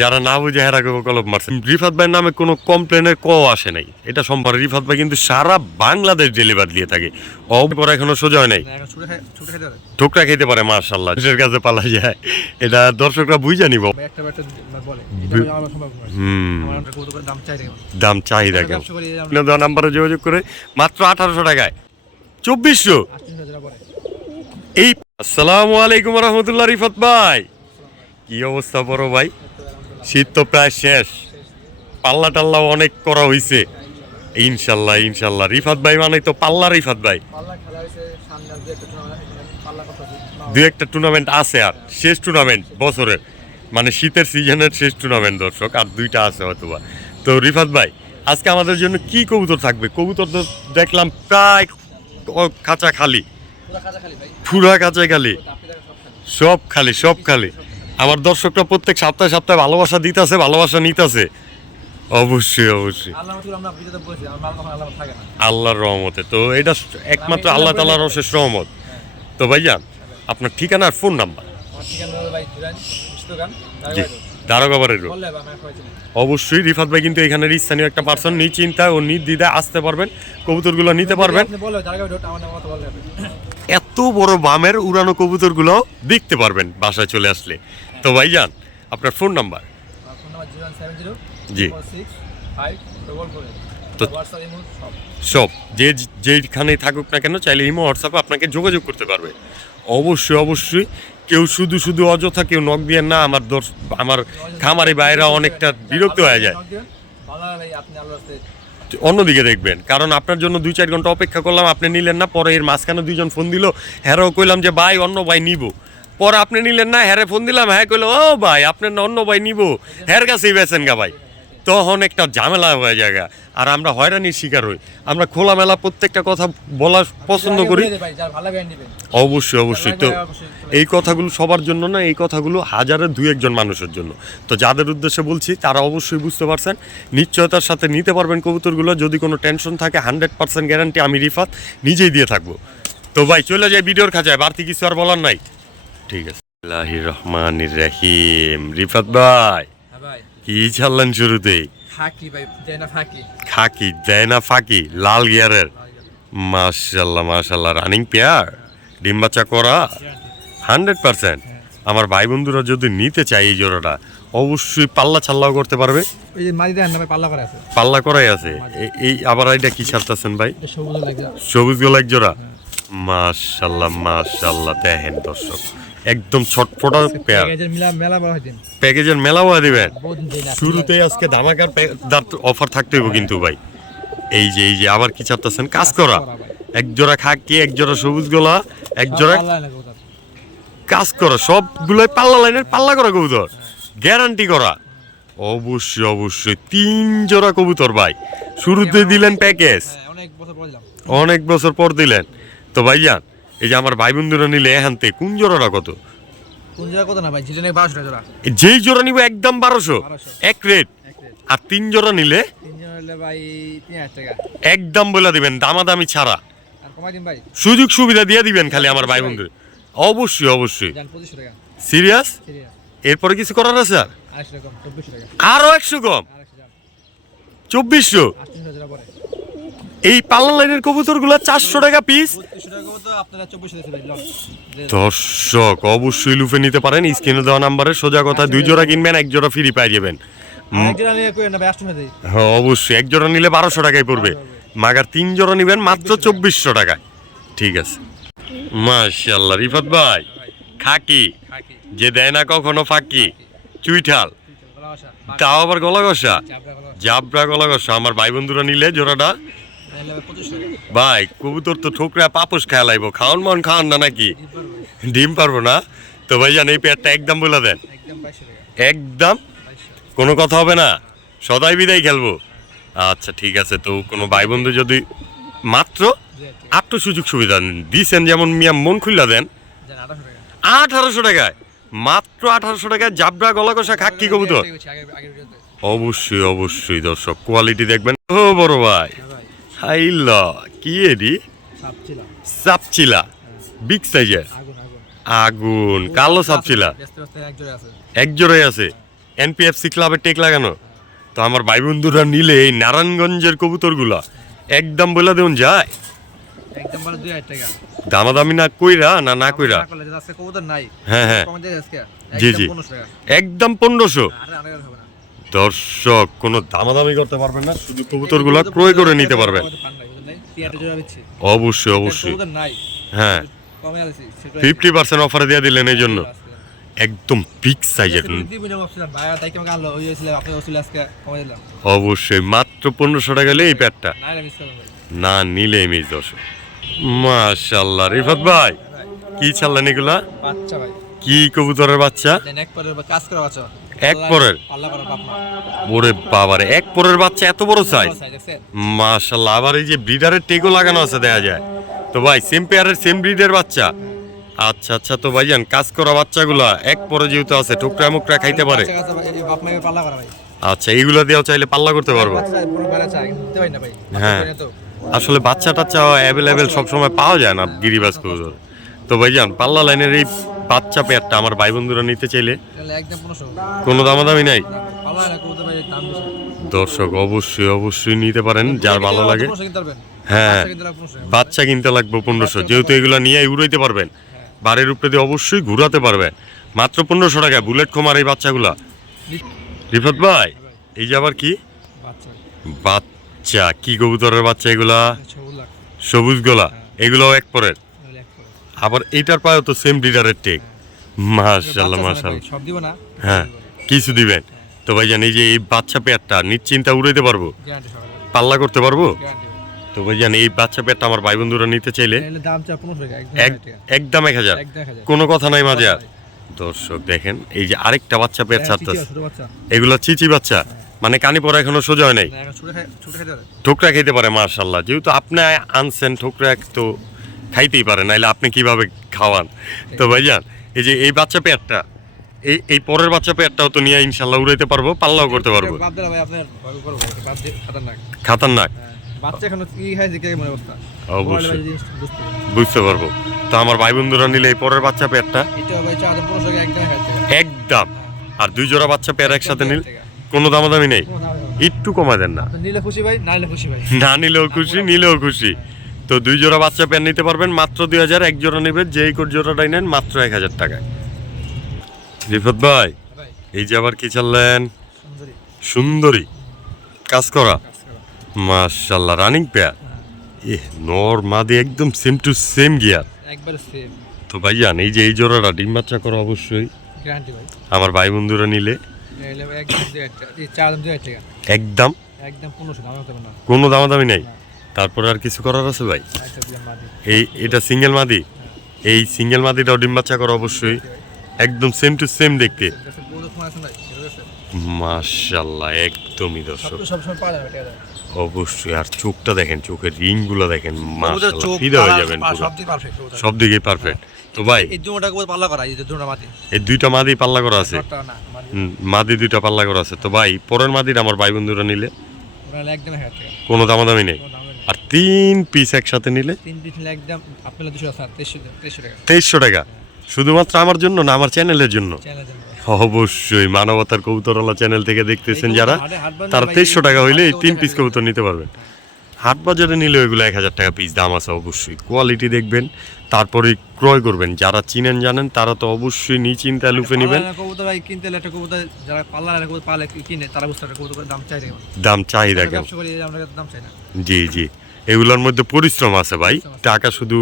যারা না বুঝে হেরা কলপ মারছে। রিফাত ভাইয়ের নামে কোনো কমপ্লেনের ক আসে নাই। এটা সম্পর্কে রিফাত ভাই কিন্তু সারা বাংলাদেশ ডেলিভার দিয়ে থাকে। অপর এখনও সোজা হয় নাই। ঠোকরা খেতে পারে মার্শাল্লাহ দেশের কাছে পালা যায়। এটা দর্শকরা বুঝে নিব। দাম চাহিদা দেওয়া নাম্বারে যোগাযোগ করে মাত্র আঠারোশো টাকায়। চব্বিশশো। এই আসসালামু আলাইকুম রহমতুল্লাহ রিফাত ভাই। কি অবস্থা বড় ভাই? শীত তো প্রায় শেষ। পাল্লা টাল্লা অনেক করা হইছে। ইনশাল্লাহ ইনশাল্লাহ। রিফাত ভাই মানে তো পাল্লা রিফাত ভাই। দু একটা টুর্নামেন্ট আছে আর শেষ টুর্নামেন্ট বছরের। মানে শীতের সিজনের শেষ টুর্নামেন্ট দর্শক আর দুইটা আছে হয়তোবা। তো রিফাত ভাই আজকে আমাদের জন্য কি কবুতর থাকবে? কবুতর তো দেখলাম প্রায় কাঁচা খালি। পুরা কাঁচা খালি। সব খালি সব খালি। আমার দর্শকরা প্রত্যেক সপ্তাহে সপ্তাহে ভালোবাসা দিতেছে ভালোবাসা নিতেছে। অবশ্যই অবশ্যই। আল্লাহর রহমতে তো এটা একমাত্র আল্লাহ তালার অশেষ রহমত। তো ভাইয়া আপনার ঠিকানা আর ফোন নাম্বার দারোগাবারের রোড। অবশ্যই রিফাত ভাই কিন্তু এখানের স্থানীয় একটা পার্সন নিশ্চিন্তা ও নির্দ্বিধায় আসতে পারবেন কবুতরগুলো নিতে পারবেন। এত বড় বামের উড়ানো কবুতরগুলো দেখতে পারবেন বাসায় চলে আসলে। তো ভাইজান আপনার ফোন নাম্বার জি। তো- সব। যে যেখানেই থাকুক না কেন চাইলে ইমো হোয়াটসঅ্যাপে আপনাকে যোগাযোগ করতে পারবে। অবশ্যই অবশ্যই কেউ শুধু শুধু অযথা, কেউ নখ দিয়ে না, আমার দর্শ আমার খামারি বাইরা অনেকটা বিরক্ত হয়ে যায়। অন্যদিকে দেখবেন, কারণ আপনার জন্য দুই চার ঘণ্টা অপেক্ষা করলাম, আপনি নিলেন না, পরে এর মাঝখানে দুইজন ফোন দিল হ্যারও কইলাম যে, ভাই, অন্য ভাই নিব। পরে আপনি নিলেন না, হ্যারে ফোন দিলাম হ্যাঁ কইলো, ও ভাই, আপনার অন্য ভাই নিব। হ্যার কাছেই বেছেন গা ভাই। তখন একটা ঝামেলা হয়ে জায়গা আর আমরা হয়রানির শিকার হই। আমরা খোলামেলা প্রত্যেকটা কথা বলা পছন্দ করি। অবশ্যই অবশ্যই। তো এই কথাগুলো সবার জন্য না এই কথাগুলো হাজারের দুই একজন মানুষের জন্য। তো যাদের উদ্দেশ্যে বলছি তারা অবশ্যই বুঝতে পারছেন। নিশ্চয়তার সাথে নিতে পারবেন কবুতরগুলো। যদি কোনো টেনশন থাকে হান্ড্রেড পার্সেন্ট গ্যারান্টি আমি রিফাত নিজেই দিয়ে থাকব। তো ভাই চলে যাই ভিডিওর খাঁচায়। বাড়তি কিছু আর বলার নাই। ঠিক আছে। আল্লাহি রহমান রাহিম। রিফাত ভাই। কি ছাড়লেন শুরুতেই? খাকি দেয় না ফাঁকি। লাল গিয়ারের। মাশাল্লাহ মাশাল্লাহ রানিং পেয়ার ডিম বাচ্চা করা। হান্ড্রেড পার্সেন্ট আমার ভাই বন্ধুরা যদি নিতে চায় এই জোড়াটা অবশ্যই পাল্লা ছাল্লাও করতে পারবে। এই যে মারি দেন না ভাই পাল্লা করে আছে। পাল্লা করাই আছে। এ- এই আবার এটা কি ছাড়তেছেন ভাই? এটা সবুজ লাগছে সবুজ জোড়া। মাশাল্লাহ মাশাল্লাহ দেখেন দর্শক একদম ছটফটা পেয়ার। প্যাকেজের মেলা দিন দিবেন শুরুতেই আজকে ধামাকার অফার থাকতে হইব কিন্তু ভাই। এই যে এই যে আবার কি চাচ্ছেন কাজ করা। এক জোড়া খাকি এক জোড়া সবুজ গোলা এক জোড়া কাজ করা। সবগুলোই পাল্লা লাইনের পাল্লা করা কবুতর। গ্যারান্টি করা। অবশ্যই অবশ্যই। তিন জোড়া কবুতর ভাই। শুরুতে দিলেন প্যাকেজ। হ্যাঁ অনেক বছর পর অনেক বছর পর দিলেন। তো ভাইজান এই যে আমার ভাই বন্ধুরা নিলে এখানতে কোন জোড়াটা কত? কোন জায়গা কত না ভাই? জিটে নেই বারোশো জোড়া। যেই জোড়া নিব একদম বারোশো। এক রেট। আর তিন জোড়া নিলে? একদম বলে দিবেন দামাদামি ছাড়া। সুযোগ সুবিধা দিয়ে দিবেন খালি আমার ভাই বন্ধু অবশ্যই অবশ্যই। সিরিয়াস? এরপরে কিছু করার আছে আর? আরও একশো কম? চব্বিশশো? জোড়া এই পাল্লা লাইনের কবুতরগুলো চারশো টাকা পিস দর্শক অবশ্যই লুফে নিতে পারেন। স্ক্রিনে দেওয়া নাম্বারে সোজা কথা দুই জোড়া কিনবেন এক জোড়া ফ্রি পাই যাবেন। হ্যাঁ অবশ্যই। এক জোড়া নিলে বারোশো টাকায় পড়বে। মাগার তিন জোড়া নিবেন মাত্র চব্বিশশো টাকায়। ঠিক আছে। মাশাল্লাহ রিফাত ভাই খাকি। যে দেয় না কখনো ফাঁকি। চুইঠাল। তাও আবার গলা ঘষা? জাবরা গলা ঘষা। আমার ভাই বন্ধুরা নিলে জোড়াটা। ভাই, কবুতর তো ঠোকরা পাপস খেয়া লাগবো খাওয়ান মন খাওয়ান না নাকি? ডিম পারব না? তো ভাই জান এই পেয়ারটা একদম বলে দেন। একদম? কোনো কথা হবে না? সদাই বিদায় খেলব। আচ্ছা ঠিক আছে। তো কোনো ভাই বন্ধু যদি মাত্র আটটো সুযোগ সুবিধা দিছেন, যেমন মিয়া মন খুললা দেন, আঠারোশো টাকায়। মাত্র আঠারোশো টাকায় জাবরা গলা কষা খাক্কি কবুতর। অবশ্যই অবশ্যই দর্শক কোয়ালিটি দেখবেন। ও বড় ভাই। হাইল কি এডি? সাপ ছিল চাপচিলা বিগ সাইজের আগুন। কালো ব্যস্ত এক জোড়াই আছে। এনপিএফসি ক্লাবের টেক লাগানো। তো আমার ভাই বন্ধুরা নিলে এই নারায়ণগঞ্জের কবুতরগুলা। একদম বলে দেউন যায় দামাদামি না কইরা না না কইরা? হ্যাঁ হ্যাঁ। জি, একদম জি। একদম পনেরোশো। দর্শক কোনো দামাদামি করতে পারবেন না শুধু কবুতরগুলা ক্রয় করে নিতে পারবেন অবশ্যই অবশ্যই। হ্যাঁ। ফিফটি পার্সেন্ট অফারে দিয়ে দিলেন এই জন্য। একদম বিগ সাইজের আজকে কমে দিলাম। অবশ্যই মাত্র পনেরোশো টাকা গেলে এই প্যাডটা না নিলে মিস দর্শক। মাশাল্লাহ রিফাত ভাই কি ছাড়লেন এগুলা? কি কবুতরের বাচ্চা? কাজ করা বাচ্চা। এক পরের? ওরে বাবারে এক পরের বাচ্চা এত বড় সাইজ মাশাল্লাহ আবার এই যে ব্রিডারের টেগও লাগানো আছে দেখা যায়। তো ভাই সেম পেয়ারের সেম ব্রিডের বাচ্চা? আচ্ছা আচ্ছা তো ভাইজান কাজ করা বাচ্চাগুলা এক পরে যেহেতু আছে ঠোকরা মুকরা খাইতে পারে। আচ্ছা এইগুলা দিয়েও চাইলে পাল্লা করতে পারব? হ্যাঁ। আসলে বাচ্চা টাচ্চা অ্যাভেলেবেল সবসময় পাওয়া যায় না গিরিবাজ কবুতর তো ভাইজান পাল্লা লাইনের এই বাচ্চা পেয়ারটা আমার ভাই বন্ধুরা নিতে চাইলে তাহলে একদম 1500 কোনো দামাদামি নাই। দর্শক অবশ্যই অবশ্যই নিতে পারেন যার ভালো লাগে। 1500 কিনতে পারবেন। হ্যাঁ বাচ্চা কিনতে লাগবে 1500 বাচ্চা কিনতে লাগবে পনেরোশো। যেহেতু এগুলো নিয়ে উড়াইতে পারবেন বাড়ির উপরে দিয়ে অবশ্যই ঘুরাতে পারবেন। মাত্র পনেরোশো টাকা বুলেট খোমার এই বাচ্চাগুলা। রিফত ভাই এই যে আবার কি? বাচ্চা। কি কবুতরের বাচ্চা এগুলা? সবুজ গোলা। এগুলোও এক পরের। আবার এইটার পায়েও তো সেম ডিডারের টেক মাশাল্লাহ মাশাল্লাহ সব দিব না? হ্যাঁ কিছু দিবেন। তো ভাইজান এই যে এই বাচ্চা পেয়ারটা নিশ্চিন্তা উড়াইতে পারব? পাল্লা করতে পারব? তো ভাইজান এই বাচ্চা পেয়ারটা আমার ভাই বন্ধুরা নিতে চাইলে দাম চা 1500 একদম এক হাজার। 1000 কোনো কথা নাই মাঝে আর। দর্শক দেখেন এই যে আরেকটা বাচ্চা পেট ছাড়তেছে। ছোট বাচ্চা। এগুলো চিচি বাচ্চা। মানে কানি পড়া এখনও সোজা হয় নাই। ঠোকরা খেতে পারে মার্শাল্লাহ যেহেতু আপনি আনছেন ঠোকরা তো খাইতেই পারে নাহলে আপনি কীভাবে খাওয়ান? তো ভাইজান এই যে এই বাচ্চা পেটটা এই এই পরের বাচ্চা পেটটাও তো নিয়ে ইনশাল্লাহ উড়াইতে পারব পাল্লাও করতে পারব। খাতারনাক। হ্যাঁ, বুঝতে পারব। তো আমার ভাই বন্ধুরা নিলে এই পরের বাচ্চা পেটটা এটা ভাই চা দাম 1500 টাকা একদম। আর দুই জোড়া বাচ্চা পেয়ার একসাথে নিল কোনো দামাদামি নেই। একটু কমা দেন না। নিলে খুশি ভাই না নিলে খুশি ভাই। না নিলেও খুশি নিলেও খুশি। তো দুই জোড়া বাচ্চা প্যান নিতে পারবেন মাত্র দুই হাজার এক জোড়া নেবেন যেই কোট জোড়াটাই নেন মাত্র এক হাজার টাকায়। রিফত ভাই ভাই এই যে আবার কি চাললেন সুন্দরী। কাজ করা। মাশাল্লাহ রানিং পেয়ার এ নর মাদি একদম সেম টু সেম গিয়ার একবার সেম তো ভাইজান এই যে এই জোড়াটা ডিম বাচ্চা করা অবশ্যই। আমার ভাই বন্ধুরা নিলে। একদম দুই হাজার টাকা। এই চা দাম দুই হাজার টাকা। একদম। একদম 1500 দাম হবে না। কোনো দামাদামি নেই। তারপরে আর কিছু করার আছে ভাই? এই এটা সিঙ্গেল মাদি এই সিঙ্গেল মাদিটাও ডিম বাচ্চা করা অবশ্যই। একদম সেম টু সেম দেখতে। মাশাল্লাহ একদমই দর্শক। অবশ্যই আর চোখটা দেখেন চোখের রিংগুলো দেখেন মাশাল্লাহ চোখ ফিদা হয়ে যাবেন সব দিকে পারফেক্ট পারফেক্ট তো ভাই এই দুটোটা পাল্লা করা এই যে দুটোটা এই দুইটা মাদি পাল্লা করা আছে। মাদি দুইটা পাল্লা করা আছে। তো ভাই পরের মাদির আমার ভাই বন্ধুরা নিলে। টাকা কোনো দামাদামি নেই। তিন পিস একসাথে নিলে? তিন পিস নিলে একদম আপেল দুশো টাকা তেইশশো টাকা শুধুমাত্র আমার জন্য না আমার চ্যানেলের জন্য? অবশ্যই মানবতার কবুতরওয়ালা চ্যানেল থেকে দেখতেছেন যারা তারা তেইশশো টাকা হইলে এই তিন পিস কবুতর নিতে পারবেন। হাট বাজারে নিলে ওইগুলো এক হাজার টাকা পিস দাম আছে অবশ্যই। কোয়ালিটি দেখবেন তারপরে ক্রয় করবেন। যারা চিনেন জানেন তারা তো অবশ্যই নি চিন্তায় লুফে নেবেন। দাম চাহিদা কেমন জি জি। এগুলোর মধ্যে পরিশ্রম আছে ভাই। টাকা শুধু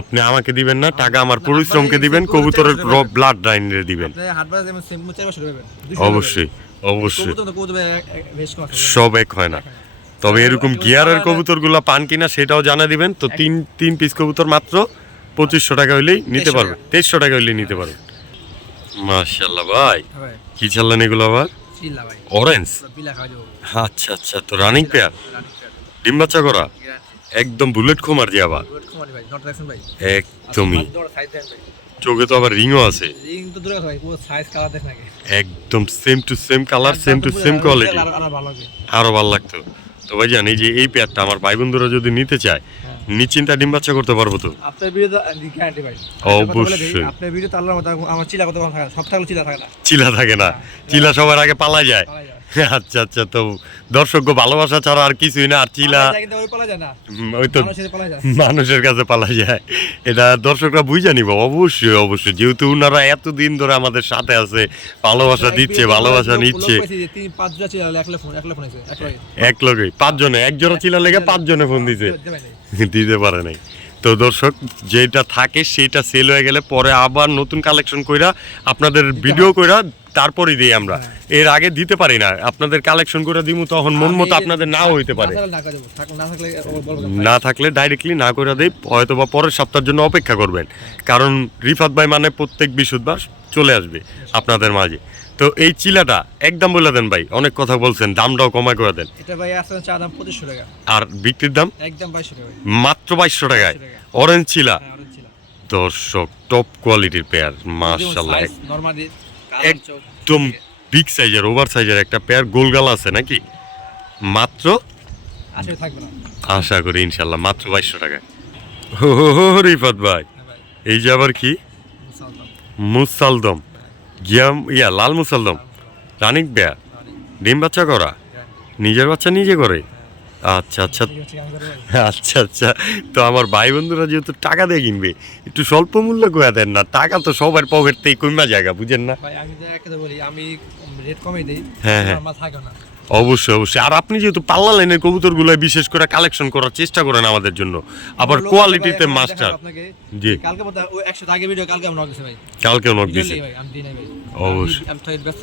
আপনি আমাকে দিবেন না টাকা আমার পরিশ্রমকে দিবেন কবুতরের ব্লাড লাইনে দিবেন। অবশ্যই অবশ্যই। সব এক হয় না। তবে এরকম গিয়ারের কবুতরগুলো পান কিনা সেটাও জানা দিবেন। তো তিন তিন পিস কবুতর মাত্র পঁচিশশো টাকা হইলেই নিতে 2300 পারবেন। তেইশশো টাকা হইলেই নিতে পারবেন। মাশাল্লাহ ভাই। কি চাললেন এগুলো আবার? অরেঞ্জ আচ্ছা আচ্ছা তো রানিং পেয়ার ডিম বাচ্চা করা? একদম বুলেট খোমার যে আবার। একদমই। চোখে তো আবার রিংও আছে। রিং তো দূরে ভাই পুরো সাইজ কালার দেখ নাকি একদম same to same colour same to same quality আর ভালো লাগতো। তো ভাই জান এই যে এই পেয়ারটা আমার ভাই বন্ধুরা যদি নিতে চায় নিশ্চিন্তা ডিম বাচ্চা করতে পারব তো? আপনার ভিডিও গ্যারান্টি ভাই। অবশ্যই। আপনার ভিডিও তো আল্লাহর মতো আমার চিলা কত কম থাকে না। সব থাকলে চিলা থাকে না। চিলা থাকে না। চিলা সবার আগে পালা যায়। আচ্ছা আচ্ছা তো দর্শক ভালোবাসা ছাড়া আর কিছুই না আর চিলা ওই তো মানুষের কাছে পালা যায়। এটা দর্শকরা বুঝে নিব অবশ্যই অবশ্যই। যেহেতু ওনারা এতদিন ধরে আমাদের সাথে আছে ভালোবাসা দিচ্ছে ভালোবাসা নিচ্ছে। এক লগে পাঁচজনে এক জোড়া চিলা লেগে পাঁচজনে ফোন দিছে। দিতে পারে নাই। তো দর্শক যেটা থাকে সেটা সেল হয়ে গেলে পরে আবার নতুন কালেকশন কইরা আপনাদের ভিডিও কইরা তারপরই দিই আমরা। এর আগে দিতে পারি না। আপনাদের কালেকশন করে দিমু তখন মন মতো আপনাদের নাও হইতে পারে। না থাকলে দেবো। ডাইরেক্টলি না করে দেই হয়তো বা পরের সপ্তাহের জন্য অপেক্ষা করবেন। কারণ রিফাত ভাই মানে প্রত্যেক বৃহস্পতিবার চলে আসবে আপনাদের মাঝে। তো এই চিলাটা একদম বলে দেন ভাই অনেক কথা বলছেন দামটাও কমায় করে দেন। এটা ভাই আসলে চা দাম পঁচিশশো টাকা। আর বিক্রির দাম? একদম বাইশশো টাকা মাত্র বাইশশো টাকায়। অরেঞ্জ চিলা। হ্যাঁ ছিল দর্শক টপ কোয়ালিটির পেয়ার নরমালি একদম বিগ সাইজের ওভার সাইজের একটা পেয়ার গোলগাল আছে নাকি? মাত্র আশা করি ইনশাল্লাহ মাত্র বাইশশো টাকা হো হো রিফাত ভাই। হ্যাঁ এই যে আবার কি? মুসালদম। গিয়াম ইয়া লাল মুসালদম। রানিক বেয়া। ডিম বাচ্চা করা। নিজের বাচ্চা নিজে করে। আচ্ছা আচ্ছা। আচ্ছা আচ্ছা। তো আমার ভাই বন্ধুরা যেহেতু টাকা দিয়ে কিনবে একটু স্বল্প মূল্য করে দেন না টাকা তো সবার পকেট থেকে কমা জায়গা বুঝেন না? আমি রেট কমে দেই হ্যাঁ, হ্যাঁ। অবশ্যই অবশ্যই। আর আপনি যেহেতু পাল্লা লাইনের কবুতরগুলো বিশেষ করে কালেকশন করার চেষ্টা করেন আমাদের জন্য আবার কোয়ালিটিতে মাস্টার জি। কালকে ওই একশো আগে ভিডিও কালকে দিছি ভাই। নক দিছে। অবশ্যই।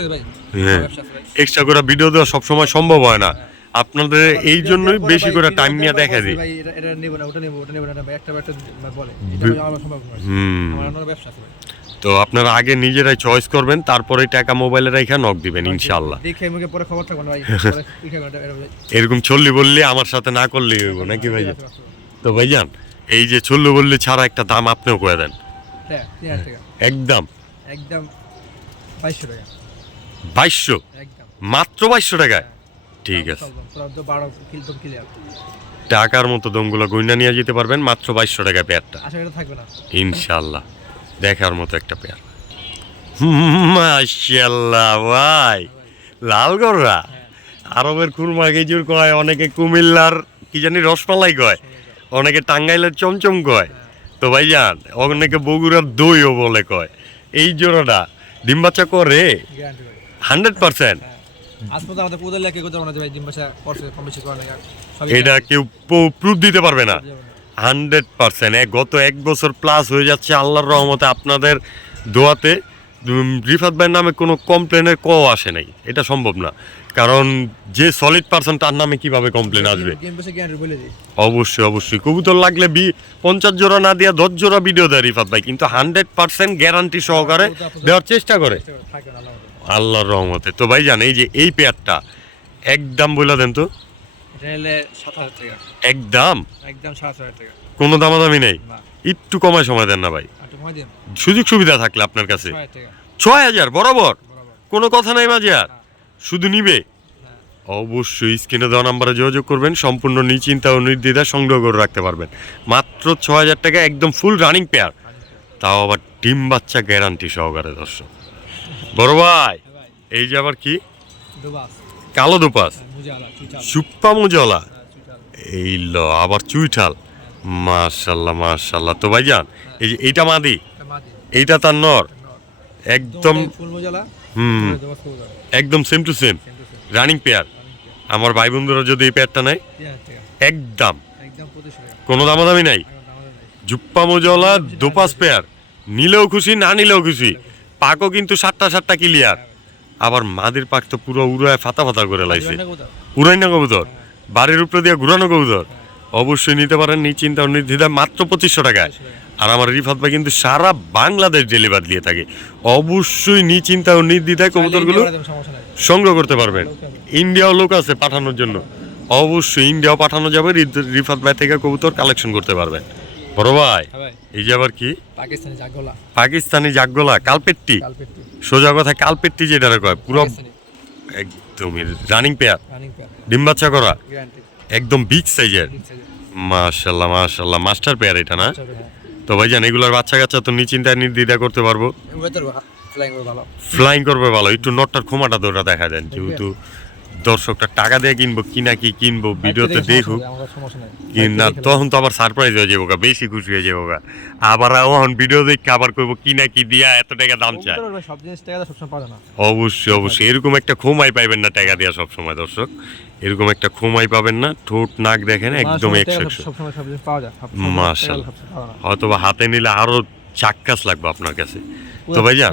ভাই। হ্যাঁ। এক্সট্রা করে ভিডিও দেওয়া সবসময় সম্ভব হয় না। আপনাদের এই জন্যই বেশি করে টাইম নিয়ে দেখা দিই। ভাই এটা এটা নেব না ওটা নেব ওটা নেব না একটা একটা বলে এটা আমার সম্ভব নয়। হুম। আমার ব্যবসা আছে তো আপনারা আগে নিজেরাই চয়েস করবেন তারপরে টাকা মোবাইলে রেখে নক দিবেন ইনশাল্লাহ দেখে পরে খবর থাকবে ভাই। এরকম চললি বললে আমার সাথে না করলেই হইব নাকি ভাই। তো ভাইজান এই যে চললি বললে ছাড়া একটা দাম আপনিও করে দেন। হ্যাঁ একদম। একদম বাইশশো টাকা। বাইশশো? মাত্র বাইশশো টাকায়? ঠিক আছে। টাকার মতো দমগুলো গইনা নিয়ে যেতে পারবেন মাত্র বাইশশো টাকা পেয়ারটা। ইনশাল্লাহ দেখার মতো একটা পেয়ার। মাশাল্লাহ ভাই লালগড়রা আরবের খুরমা খেজুর কয় অনেকে কুমিল্লার কি জানি রসমালাই কয় অনেকে টাঙ্গাইলের চমচম কয়। তো ভাইজান অনেকে বগুড়ার দইও বলে কয়। এই জোড়াটা ডিম বাচ্চা করে। Hundred percent. আজ পর্যন্ত আমাদের কোদাল লেগে কোথাও মনে হয় ডিম বাসা করছে কম বেশি করে না এটা কেউ প্রুফ দিতে পারবে না। Hundred percent. গত এক বছর প্লাস হয়ে যাচ্ছে আল্লাহর রহমতে আপনাদের দোয়াতে। রিফাত ভাইয়ের নামে কোনো কমপ্লেনের ক আসে নাই। এটা সম্ভব না। কারণ যে সলিড পার্সন তার নামে কীভাবে কমপ্লেন আসবে? অবশ্যই অবশ্যই। কবুতর লাগলে বি পঞ্চাশ জোড়া না দিয়া দশ জোড়া ভিডিও দেয় রিফাত ভাই। কিন্তু হান্ড্রেড পার্সেন্ট গ্যারান্টি সহকারে দেওয়ার চেষ্টা করে। আল্লাহর রহমতে। তো ভাই জান এই যে এই পেয়ারটা একদম বলে দেন তো। একদম? একদম কোনো দামাদামি নেই? একটু কমায় সময় দেন না ভাই। সুযোগ সুবিধা থাকলে আপনার কাছে। ছয় হাজার বরাবর? কোনো কথা নাই মাঝে আর। শুধু নিবে। অবশ্যই স্ক্রিনে দেওয়া নাম্বারে যোগাযোগ করবেন সম্পূর্ণ নিশ্চিন্তা ও নির্দ্বিধা সংগ্রহ করে রাখতে পারবেন। মাত্র ছ হাজার টাকা একদম ফুল রানিং পেয়ার তাও আবার ডিম বাচ্চা গ্যারান্টি সহকারে দর্শক। বড় ভাই হ্যাঁ এই যে আবার কি? কালো দুপাস চুইটাল সুপ্পা মুজলা। হ্যাঁ এই ল আবার চুইঠাল। মাশাল্লাহ মাশাল্লাহ। তো ভাইজান এই যে এইটা মাদি? এইটা তার নর? একদম হুম। একদম same to same running pair আমার ভাই বন্ধুরা যদি এই পেয়ারটা নেয় একদম। কোনো দামাদামি নাই। জুপ্পা মজলা দোপাস পেয়ার নিলেও খুশি না নিলেও খুশি। পাকও কিন্তু সাতটা সাতটা ক্লিয়ার আবার মাদের পাক তো পুরো উড়ায় ফাতা ফাতা করে লাইছে। দিবেন কবুতর? উড়াই না কবুতর। বাড়ির উপরে দিয়ে ঘুরানো কবুতর। অবশ্যই নিতে পারেন নিশ্চিন্তা ও নির্দ্বিধায় মাত্র পঁচিশশো টাকায়। আর আমার রিফাত ভাই কিন্তু সারা বাংলাদেশ ডেলিভারি দিয়ে থাকে। অবশ্যই নিশ্চিন্তা ও নির্দ্বিধায় কবুতরগুলো সংগ্রহ করতে পারবেন। ইন্ডিয়াও লোক আছে পাঠানোর জন্য। অবশ্যই ইন্ডিয়াও পাঠানো যাবে। রিফাত ভাই থেকে কবুতর কালেকশন করতে পারবেন। বড় ভাই হ্যাঁ এই যে আবার কি? পাকিস্তানি জাগলা। পাকিস্তানি জাগগোলা কালপেট্টি? সোজা কথা কালপেট্টি যেটা কয় পুরো একদমই রানিং পেয়ার ডিম বাচ্চা করা? একদম বিগ সাইজের মাশাল্লাহ মাশাল্লাহ মাস্টার পেয়ার এটা না? হ্যাঁ। তো ভাইজান এগুলোর বাচ্চা কাচ্চা তো নিশ্চিন্তায় নির্দ্বিধা করতে পারব? ফ্লাইং করবে ভালো। একটু নটটার ক্ষমাটা ধরে দেখা দেন যেহেতু দর্শকটা টাকা দিয়ে কিনবো কিনা কি কিনবো ভিডিওতে দেখুক। কি না তখন তো আবার সারপ্রাইজ হয়ে যাব বেশি খুশি হয়ে যাব। আবার এখন ভিডিও দেখে আবার কইবো কি না কি দিয়া এত টাকা দাম চায়। অবশ্যই অবশ্যই এরকম একটা খোমাই পাইবেন না টাকা দিয়া সবসময় দর্শক। এরকম একটা খোমাই পাবেন না ঠোঁট নাক দেখেন একদম একশো একশো। না। হয়তো বা হাতে নিলে আরও চাক্কাস লাগবে আপনার কাছে। তো ভাইজান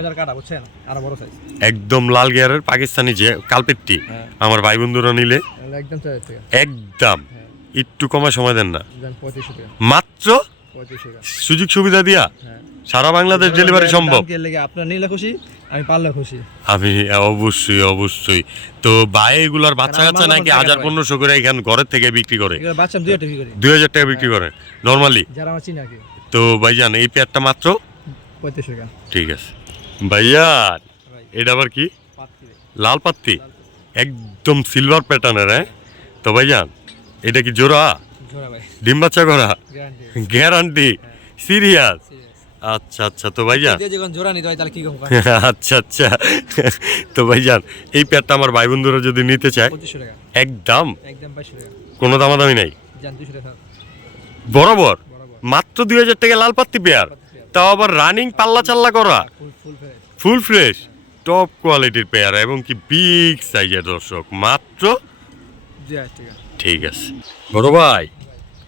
সাইজ একদম লাল গিয়ারের পাকিস্তানি যে কালপেটটি হ্যাঁ। আমার ভাই বন্ধুরা নিলে একদম হ্যাঁ। একটু কমে সময় দেন না। মাত্র সুযোগ সুবিধা দিয়া হ্যাঁ। সারা বাংলাদেশ ডেলিভারি সম্ভব। আপনার নিলে খুশি আমি পারলে খুশি। আমি অবশ্যই অবশ্যই। তো ভাই এগুলার বাচ্চা কাচ্চা নাকি হাজার। পনেরোশো করে এখানে ঘরের থেকে বিক্রি করে? দুই হাজার টাকা বিক্রি করে। নর্মালি? যারা আমার চিনি তো ভাইজান এই পেয়ারটা মাত্র? টাকা। ঠিক আছে। ভাইয়ান এটা আবার কি? লাল পাত্তি? একদম সিলভার প্যাটার্নের হ্যাঁ? তো ভাইজান এটা কি জোড়া? জোড়া ভাই। ডিম বাচ্চা করা? গ্যারান্টি সিরিয়াস আচ্ছা আচ্ছা তো ভাইজান। আচ্ছা আচ্ছা। তো ভাইজান এই পেয়ারটা আমার ভাই বন্ধুরা যদি নিতে চায় একদম। কোনো দামাদামি নাই? বরাবর। মাত্র দুই হাজার টাকা লাল পাত্তি পেয়ার। তাও আবার রানিং পাল্লা চাল্লা করা। ফুল ফ্রেশ টপ কোয়ালিটির পেয়ার এবং কি বিগ সাইজের দর্শক। মাত্র ঠিক আছে। বড় ভাই,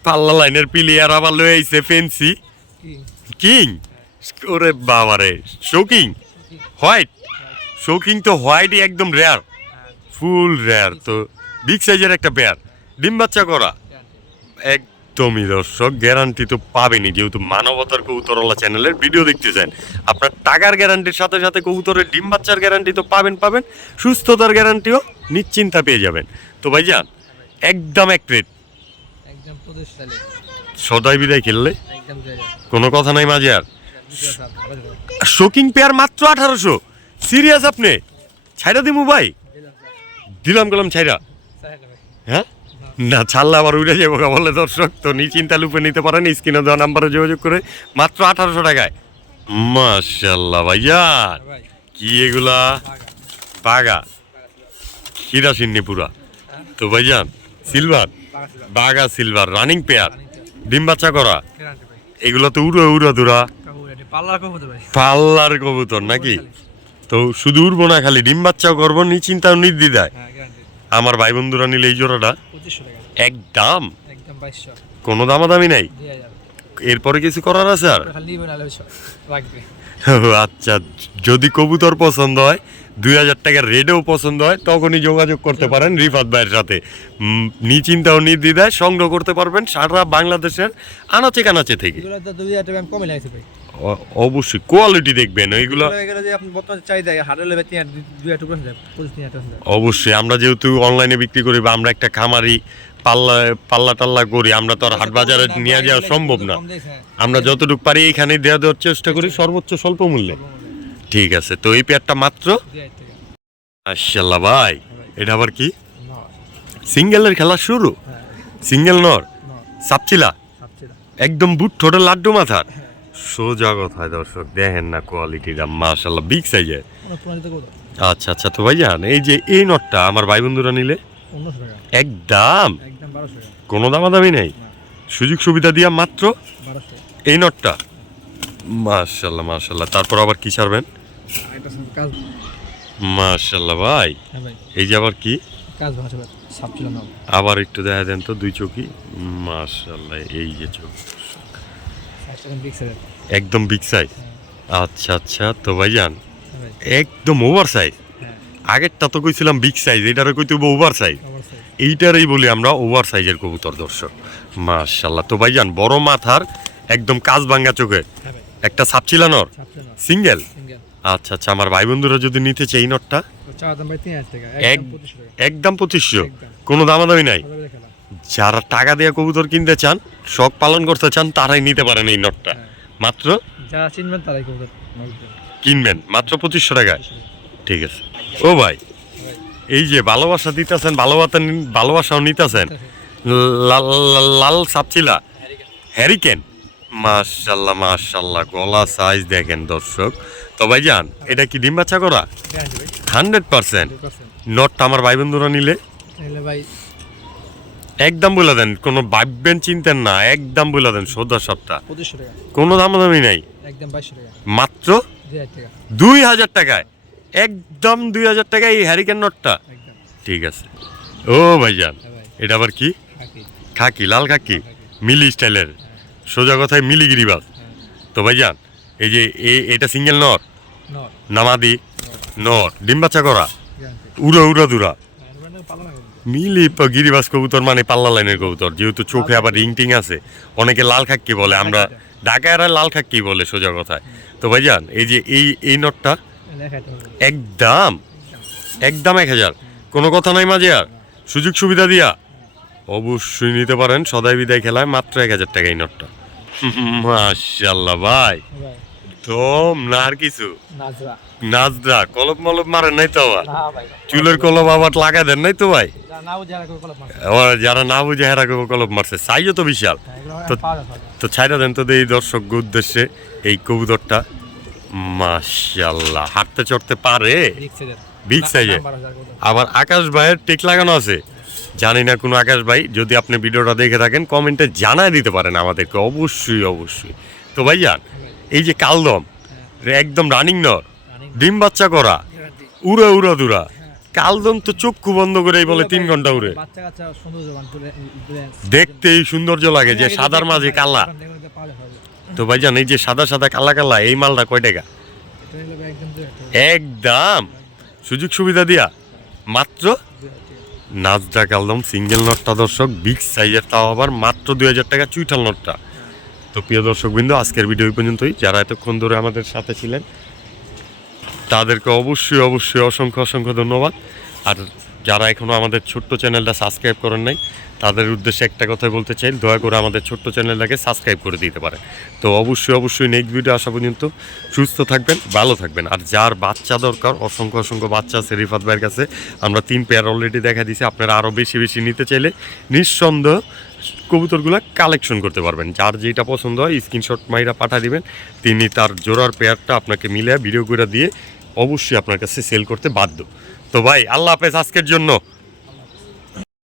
পাল্লা লাইনের প্লেয়ার আবার লয়ে আইছে ফেন্সি কি ওরে বাবারে শোকিং হোয়াইট শোকিং তো হোয়াইটই একদম রেয়ার ফুল রেয়ার তো। বিগ সাইজের একটা পেয়ার ডিম বাচ্চা করা। একদমই দর্শক গ্যারান্টি তো পাবেনি যেহেতু মানবতার কবুতরওয়ালা চ্যানেলের ভিডিও দেখতে চান। আপনার টাকার গ্যারান্টির সাথে সাথে কবুতরের ডিম বাচ্চার গ্যারান্টি তো পাবেন পাবেন। সুস্থতার গ্যারান্টিও নিশ্চিন্তা পেয়ে যাবেন। তো ভাইজান একদম এক রেট একদম সদাই বিদায় খেললে? কোনো কথা নাই মাঝে আর। শোকিং পেয়ার মাত্র আঠারোশো। সিরিয়াস আপনি? ছাইরা দিমু ভাই? দিলাম গেলাম ছাইরা হ্যাঁ? না ছাড়লে আবার উড়ে যাব বলে দর্শক। তো নিচিন্তা লুপে নিতে পারেন স্ক্রিনে দেওয়া নাম্বারে যোগাযোগ করে মাত্র আঠারোশো টাকায়। মাশাল্লাহ ভাইয়া কি এগুলা? বাগা। কিরা সিন্নি পুরা। তো ভাইজান সিলভার? বাগা সিলভার রানিং পেয়ার। ডিম বাচ্চা করা? এগুলো তো উড়ো উড়ো দুরা। পাল্লার কবুতর নাকি? তো শুধু উড়বো না খালি ডিম বাচ্চাও করব নিশ্চিন্তাও নির্দিদায় হ্যাঁ আমার ভাই বন্ধুরা নিলে এই জোড়াটা এক দাম কোনো দামাদামি নাই? এরপরে কিছু করার আছে আর? ও, আচ্ছা যদি কবুতর পছন্দ হয় দুই হাজার টাকার রেডেও পছন্দ হয় তখনই যোগাযোগ করতে পারেন রিফাত ভাইয়ের সাথে। উম, নিশ্চিন্তাও নির্দ্বিধায় সংগ্রহ করতে পারবেন সারা বাংলাদেশের আনাচে কানাচে থেকে। অবশ্যই কোয়ালিটি দেখবেন টাকা অবশ্যই আমরা যেহেতু অনলাইনে বিক্রি করি বা আমরা একটা খামারি পাল্লা পাল্লা টাল্লা করি আমরা তো আর হাট বাজারে নিয়ে যাওয়া সম্ভব না। আমরা যতটুকু পারি এইখানে দেওয়া দেওয়ার চেষ্টা করি সর্বোচ্চ স্বল্প মূল্যে। ঠিক আছে তো এই পেয়ারটা মাত্র? মাশাল্লাহ ভাই এটা আবার কি? সিঙ্গেলের খেলা শুরু? হ্যাঁ। সিঙ্গেল নর? সাপচিলা? একদম বুট ঠোঁটের লাড্ডু মাথার? সোজা কথায় দর্শক দেখেন না কোয়ালিটিটা মাশাল্লাহ বিগ কত? আচ্ছা আচ্ছা তো ভাইজান এই যে এই নটটা আমার ভাই বন্ধুরা নিলে? একদম। কোনো দামাদামি নেই। সুযোগ সুবিধা দিয়া মাত্র এই নটটা। মাশাল্লাহ মাশাল্লাহ তারপর আবার কি ছাড়বেন? মাশাল্লাহ ভাই। হ্যাঁ এই যে আবার কি? আবার একটু দেখা দেন তো দুই চোখই। মাশাল্লাহ এই যে চোখ। একদম বিগ সাইজ আচ্ছা আচ্ছা তো ভাইজান হ্যাঁ একদম ওভার সাইজ হ্যাঁ। আগেরটা তো কইছিলাম বিগ সাইজ এটারে কইতে ওভার সাইজ এইটারই বলি আমরা ওভার সাইজের কবুতর দর্শক। মাশাল্লাহ তো ভাইজান বড় মাথার একদম কাজ ভাঙ্গা চোখে। হ্যাঁ একটা সাপচিলানোর সিঙ্গেল আচ্ছা আচ্ছা আমার ভাই বন্ধুরা যদি নিতে চাই নটটা একদম পঁচিশশো কোনো দামাদামি নাই? যারা টাকা দিয়ে কবুতর কিনতে চান শখ পালন করতে চান তারাই নিতে পারেন এই নটটা। হ্যাঁ। মাত্র? যারা চিনবেন তারাই করবে কিনবেন? মাত্র পঁচিশশো টাকায়? ঠিক আছে। ও ভাই এই যে ভালোবাসা দিতেছেন ভালোবাসা ভালোবাসাও নিতেছেন। লাল সাপচিলা? হ্যারিকেন মাশাল্লাহ মাশাল্লাহ গলা সাইজ দেখেন দর্শক। তো ভাই যান এটা কি ডিম বাচ্চা করা? Hundred percent. নটটা আমার ভাই বন্ধুরা নিলে। ভাই একদম বলে দেন কোনো ভাববেন চিনতেন না একদম বলে দেন সোদা সপ্তাহ পঁচিশশো টাকা। কোনো দামাদামি নাই। একদম বাইশশো টাকা। মাত্র দুই হাজার টাকায়। একদম দুই হাজার টাকায় এই হ্যারিকেন নটটা ঠিক আছে। ও ভাইজান হ্যাঁ এটা আবার কি? খাকি। লাল খাকি। মিলি স্টাইলের। সোজা কথায় মিলি গিরিবাস তো ভাইজান এই যে এটা সিঙ্গেল নট নর নামাদি? নট ডিম বাচ্চা করা? উড়া উড়া দুরা। মিলি গিরিবাস কবুতর মানে পাল্লা লাইনের কবুতর যেহেতু চোখে আবার রিং টিং আছে অনেকে লাল খাক্কি বলে আমরা ঢাকায় লাল খাক্কি বলে সোজা কথায়। তো ভাইজান এই যে এই এই নটটা একদম একদম এক হাজার। কোনো কথা নাই মাঝে আর। সুযোগ সুবিধা দিয়া। অবশ্যই নিতে পারেন সদাই বিদায় খেলায় মাত্র এক হাজার টাকা এই নটটা। মাশাল্লাহ ভাই। ভাই। দম না আর কিছু। নাজরা। কলব মলব মারেন নাই তো আবার? চুলের কলব আবার লাগা দেন নাই তো ভাই? যারা কলপ না। বুঝে হেরা কলব মারছে। সাইজও তো বিশাল। হ্যাঁ, তো- পাওয়া তো ছাইরা দেন তো এই দর্শক উদ্দেশ্যে এই কবুতরটা। মাশাল্লাহ হাঁটতে চড়তে পারে? বিগ সাইজে আবার আকাশ ভাইয়ের টিক লাগানো আছে। জানি না কোনো আকাশ ভাই যদি আপনি ভিডিওটা দেখে থাকেন কমেন্টে জানায় দিতে পারেন আমাদেরকে। অবশ্যই অবশ্যই। তো ভাইজান এই যে কালদম একদম রানিং নর। ডিম বাচ্চা করা। উড়া উড়া দুরা। কালদম তো চক্ষু বন্ধ করেই বলে তিন ঘণ্টা উড়ে। দেখতেই সৌন্দর্য লাগে যে সাদার মাঝে কালা। তো ভাইজান এই যে সাদা সাদা কালা কালা এই মালটা কয় টাকা? একদম সুযোগ সুবিধা দিয়া। মাত্র হাজার টাকা। সিঙ্গেল নটটা দর্শক বিগ সাইজের তাও আবার মাত্র দুই হাজার টাকা চুইঠাল নটটা। তো প্রিয় দর্শক বিন্দু আজকের ভিডিও পর্যন্তই। যারা এতক্ষণ ধরে আমাদের সাথে ছিলেন, তাদেরকে অবশ্যই অবশ্যই অসংখ্য অসংখ্য ধন্যবাদ। আর যারা এখনও আমাদের ছোট্ট চ্যানেলটা সাবস্ক্রাইব করেন নাই, তাদের উদ্দেশ্যে একটা কথাই বলতে চাই, দয়া করে আমাদের ছোট্ট চ্যানেলটাকে সাবস্ক্রাইব করে দিতে পারে তো অবশ্যই অবশ্যই নেক্সট ভিডিও আসা পর্যন্ত সুস্থ থাকবেন, ভালো থাকবেন। আর যার বাচ্চা দরকার, অসংখ্য অসংখ্য বাচ্চা আছে রিফাত ভাইয়ের কাছে, আমরা তিন পেয়ার অলরেডি দেখা দিয়েছি, আপনারা আরও বেশি বেশি নিতে চাইলে নিঃসন্দেহ কবুতরগুলো কালেকশন করতে পারবেন। যার যেটা পছন্দ হয় স্ক্রিনশট মাইরা পাঠা দিবেন। তিনি তার জোড়ার পেয়ারটা আপনাকে মিলে ভিডিও করে দিয়ে অবশ্যই আপনার কাছে সেল করতে বাধ্য। তো ভাই, আল্লাহ হাফেজ আজকের জন্য।